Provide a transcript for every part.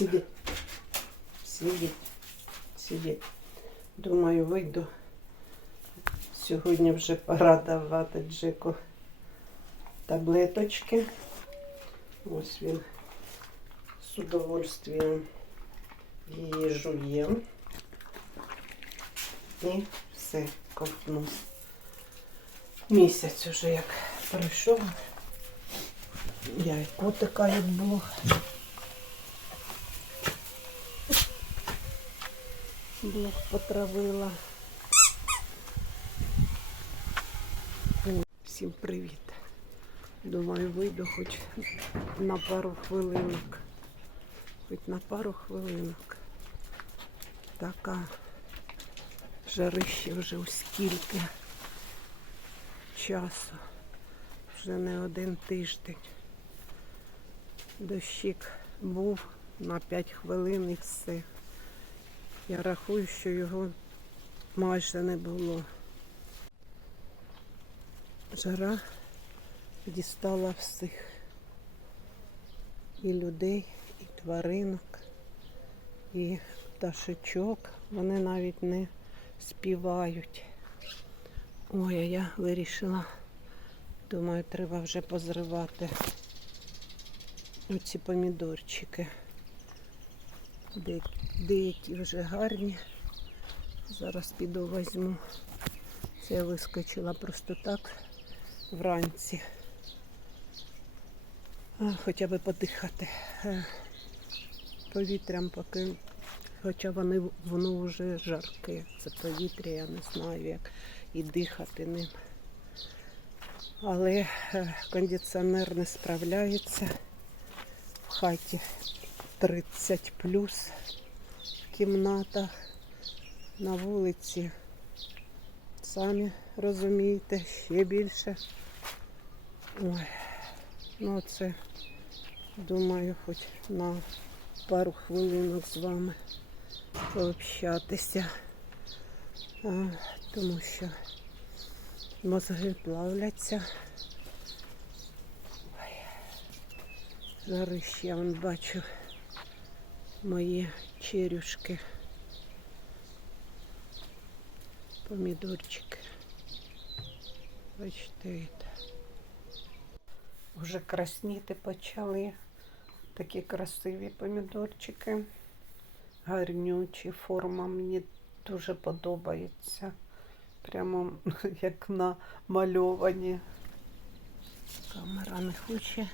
Сидіть. Сидіть. Сидіть. Думаю, вийду. Сьогодні вже пора давати Джеку таблеточки. Ось він з удовольствием її жує. І все, ковтнув. Місяць уже як пройшов. Я і котика як Блок потравила. Всім привіт. Думаю, вийду хоч на пару хвилинок. Хоч на пару хвилинок. Така жарище вже у скільки часу. Вже не один тиждень. Дощик був на 5 хвилин і все. Я рахую, що його майже не було. Жара дістала всіх. І людей, і тваринок, і пташечок. Вони навіть не співають. Ой, а я вирішила. Думаю, треба вже позривати оці помідорчики. Де- Деякі вже гарні. Зараз піду візьму. Це я вискочила просто так вранці. Хоча б подихати е, повітрям, поки, хоча вони, воно вже жарке. Це повітря, я не знаю, як і дихати ним. Але е, кондиціонер не справляється. В хаті 30 плюс в кімнатах на вулиці. Самі розумієте, ще більше. Ой, ну це, думаю, хоч на пару хвилинок з вами пообщатися. А, тому що мозги плавляться. Ой, Жарище, я вон бачу мої черюшки. Помідорчики. Бачите. Вже красніти почали. Такі красиві помідорчики. Гарнючі форма мені дуже подобається. Прямо як намальовані. Камера не хоче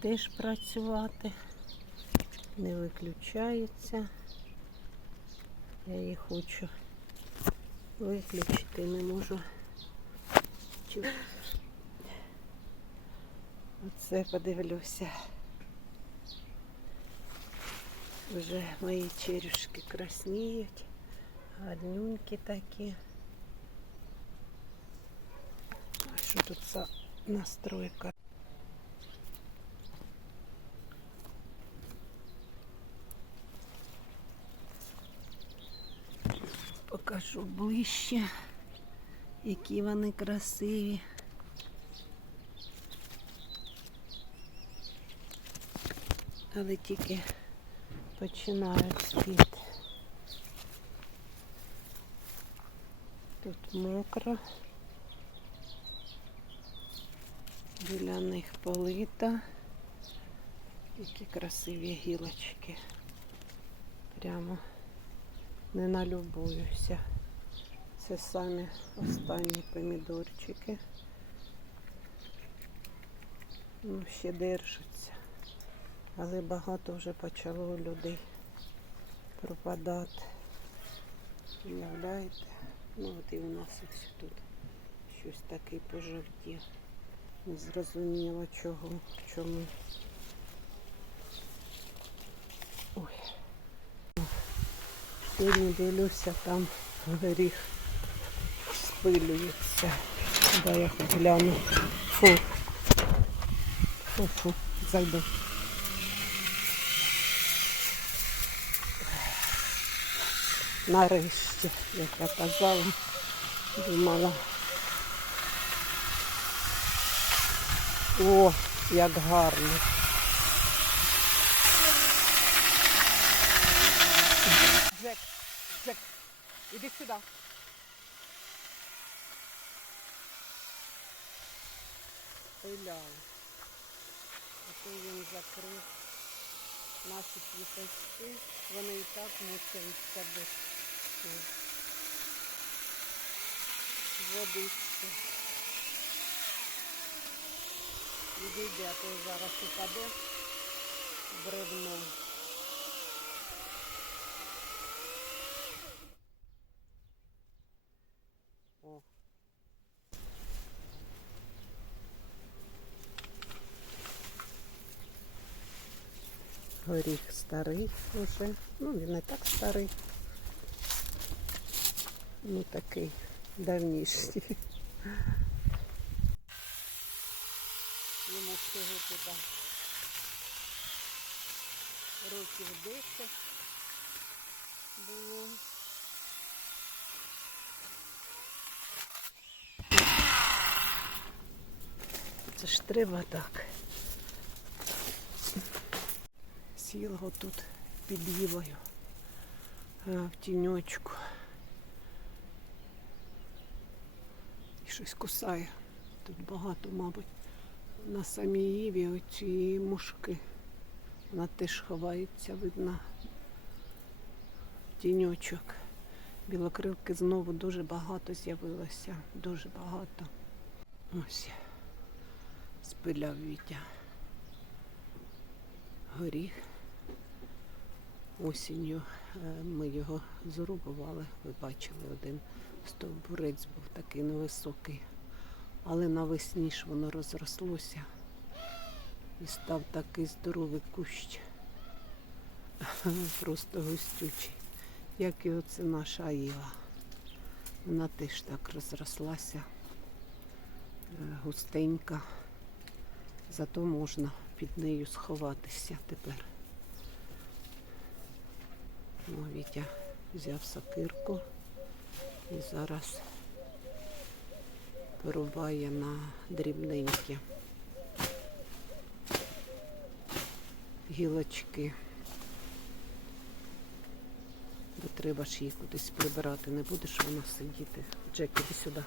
теж працювати. Не виключається. Я її хочу виключити, не можу. Чу- Оце подивлюся. Вже мої черюшки красніють, гарнюнькі такі. А що тут за настройка? Покажу ближче, які вони красиві. Але тільки починають спіти. Тут мокро. Біля них полита. Які красиві гілочки. Прямо не налюбуюся. Це самі останні помідорчики. Ну, ще держаться. Але багато вже почало людей пропадати. Уявляєте? Ну от і у нас ось тут щось таке пожовтів. Не зрозуміло чого, чому. Ой. Сьогодні дивлюся, там горіх спилюється. Дай я хоч гляну. Фу. Фу, фу, зайду. Нарешті, як я казала, думала. О, як гарно. Джек, Джек, іди сюди. Пиляли. то він закрив наші квіточки. Вони і так мучаються без водички. Відійде, а то зараз упаде бревном. О. Горіх старий вже. Ну, він не так старий. Ну такий давнішній. Йому всього туди років 10 було. Це ж треба так. Сіла отут під Євою е, в тіньочку. І щось кусає. Тут багато, мабуть. На самій Єві оці мушки. Вона теж ховається, видно. Тіньочок. Білокрилки знову дуже багато з'явилося. Дуже багато. Ось. Спиляв Вітя. Горіх. Осінню е, ми його зрубували. Ви бачили, один стовбурець був такий невисокий. Але навесні ж воно розрослося і став такий здоровий кущ. Просто густючий. Як і оце наша Аїва. Вона теж так розрослася, е, густенька. Зато можна під нею сховатися тепер. О, Вітя взяв сокирку і зараз порубає на дрібненькі гілочки. Бо треба ж її кудись прибирати. Не будеш вона сидіти. Джек, іди сюди.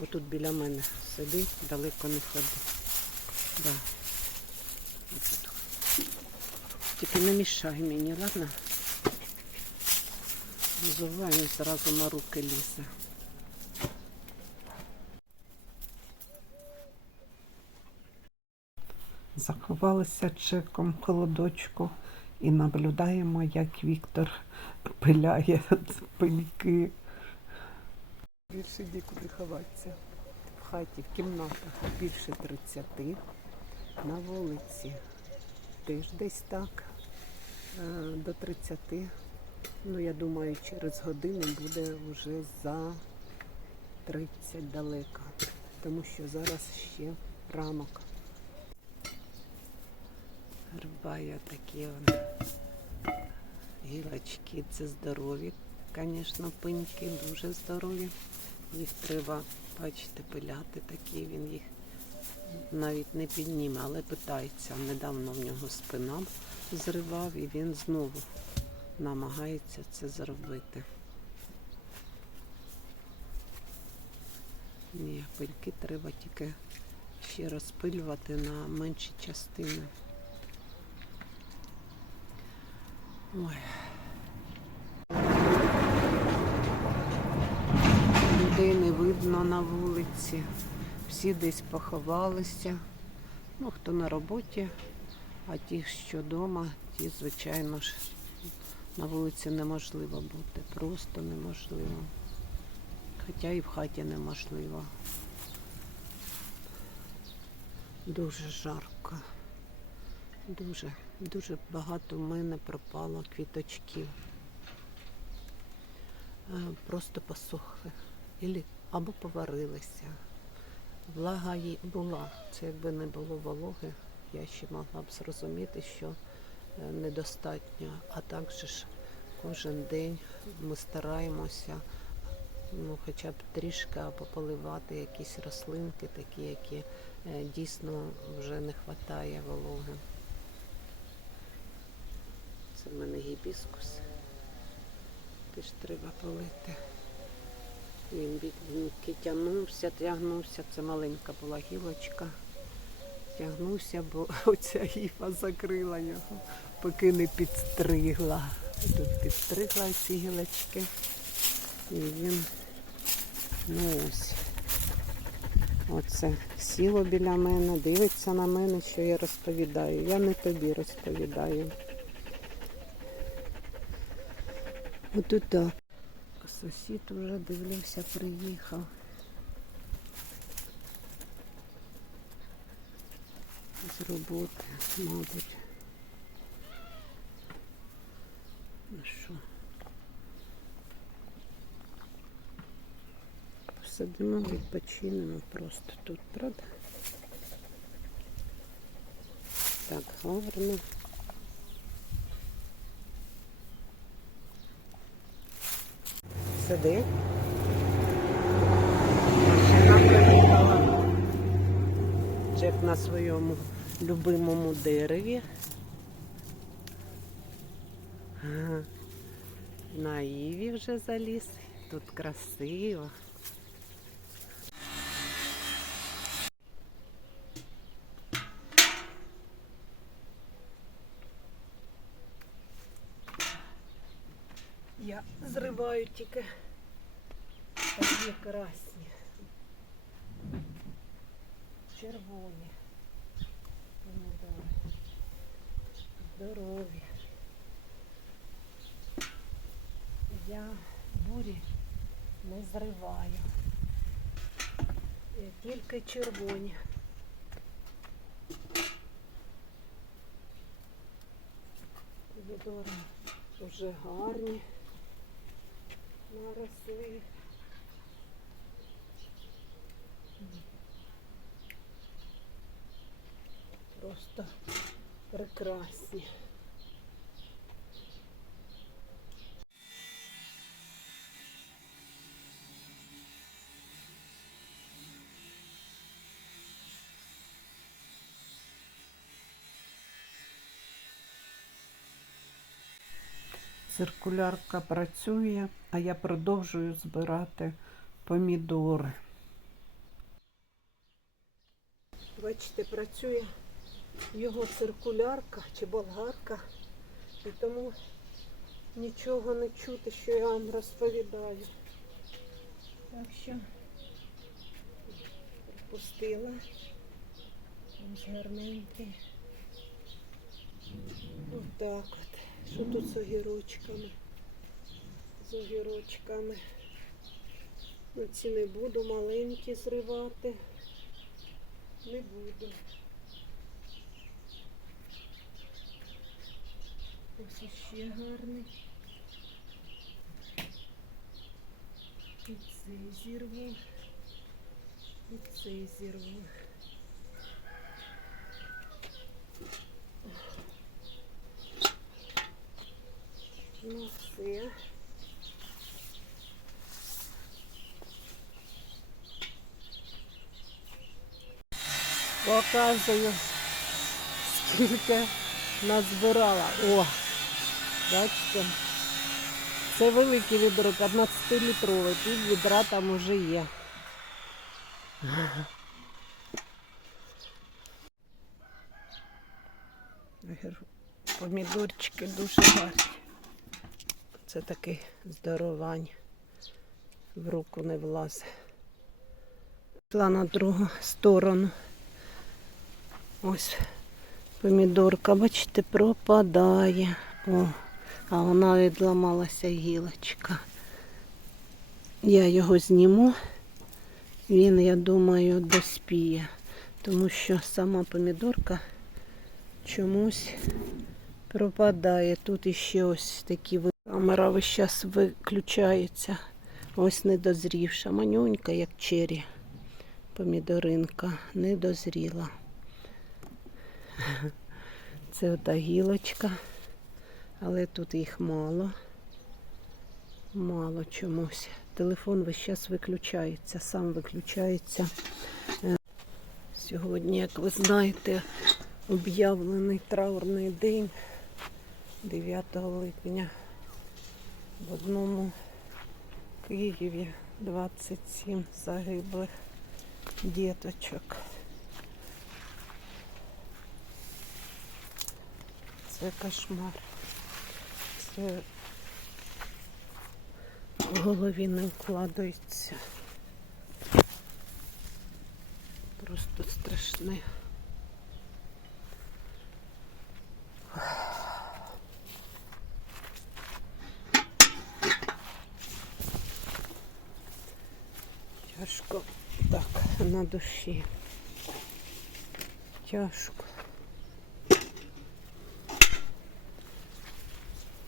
Отут біля мене сиди, далеко не ходи. Да. Тільки не мішай мені, ладно? І зразу на руки лізе. Заховалися чеком холодочку і наблюдаємо, як Віктор пиляє пильки. Більше нікуди ховатися. В хаті, в кімнатах більше 30, на вулиці теж десь так, е, до 30. Ну, я думаю, через годину буде вже за 30 далеко, тому що зараз ще ранок. Рубаю такі вони гілочки. Це здорові, звісно, пеньки, дуже здорові. Їх треба, бачите, пиляти такі, він їх навіть не підніме, але питається. Недавно в нього спина зривав і він знову намагається це зробити. Ні, пильки треба тільки ще розпилювати на менші частини. Ой. Людей не видно на вулиці. Всі десь поховалися. Ну, хто на роботі, а ті, що вдома, ті, звичайно ж, на вулиці неможливо бути. Просто неможливо. Хоча і в хаті неможливо. Дуже жарко. Дуже, дуже багато в мене пропало квіточків. Е, Просто посохли. Або поварилися. Влага їй була. Це якби не було вологи, я ще могла б зрозуміти, що недостатньо. А так же ж кожен день ми стараємося ну, хоча б трішки або якісь рослинки, такі, які е, дійсно вже не вистачає вологи. Це в мене гібіскус. теж треба полити. Він тягнувся, тягнувся. Це маленька була гілочка. Тягнувся, бо оця гіфа закрила його, поки не підстригла. Тут підстригла ці гілочки. І він, ну ось. Оце сіло біля мене, дивиться на мене, що я розповідаю. Я не тобі розповідаю. От так. Сусід уже дивлюся, приїхав. З роботи, мабуть. Ну що? Посидимо, відпочинемо просто тут, правда? Так, гарно. Сиди. Машина приїхала. Джек на своєму любимому дереві. На Іві вже заліз. Тут красиво. Я зриваю тільки такі красні. Червоні. Помідори. Здорові. Я бурі не зриваю. Е, Тільки червоні. Помідори вже гарні наросли. Просто прекрасні. Циркулярка працює, а я продовжую збирати помідори. Бачите, працює його циркулярка чи болгарка, і тому нічого не чути, що я вам розповідаю. Так що пропустила. Ось гарненький. Отак от. Що тут з огірочками? З огірочками. Ну, ці не буду маленькі зривати. Не буду. Ось іще гарний. І цей зірву. І цей зірву. Ну все. Показую, скільки назбирала. О, бачите? Це великий відро, 15-літровий, пів відра там уже є. Помідорчики дуже гарні. Це такий здоровань. В руку не влазить. Пішла на другу сторону. Ось помідорка, бачите, пропадає. О, а вона відламалася гілочка. Я його зніму. Він, я думаю, доспіє, тому що сама помідорка чомусь пропадає. Тут іще ось такі камера весь час виключається. Ось недозрівша. Манюнька, як чері. Помідоринка не дозріла. Це ота гілочка, але тут їх мало. Мало чомусь. Телефон весь час виключається, сам виключається. Е, Сьогодні, як ви знаєте, об'явлений траурний день 9 липня. В одному Києві 27 загиблих діточок. Це кошмар. В голові не вкладається. Просто страшне. Тяжко так на душі. Тяжко.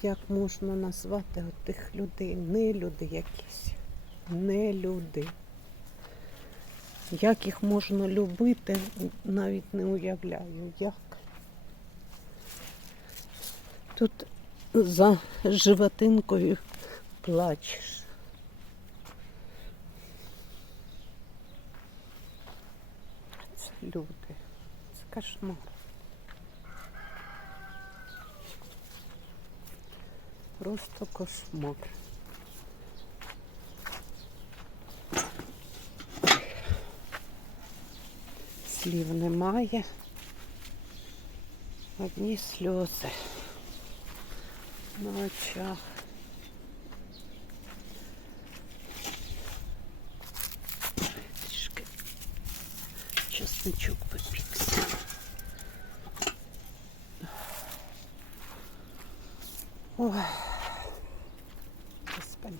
Як можна назвати тих людей? Не люди якісь. Не люди. Як їх можна любити, навіть не уявляю. Як? Тут за животинкою плачеш. Це люди. Це кошмар. Просто кошмар. Слів немає. Одні сльози на очах. Трішки чесничок попікся. Ой.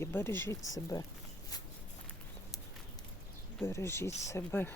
Бережіть себе. Бережіть себе.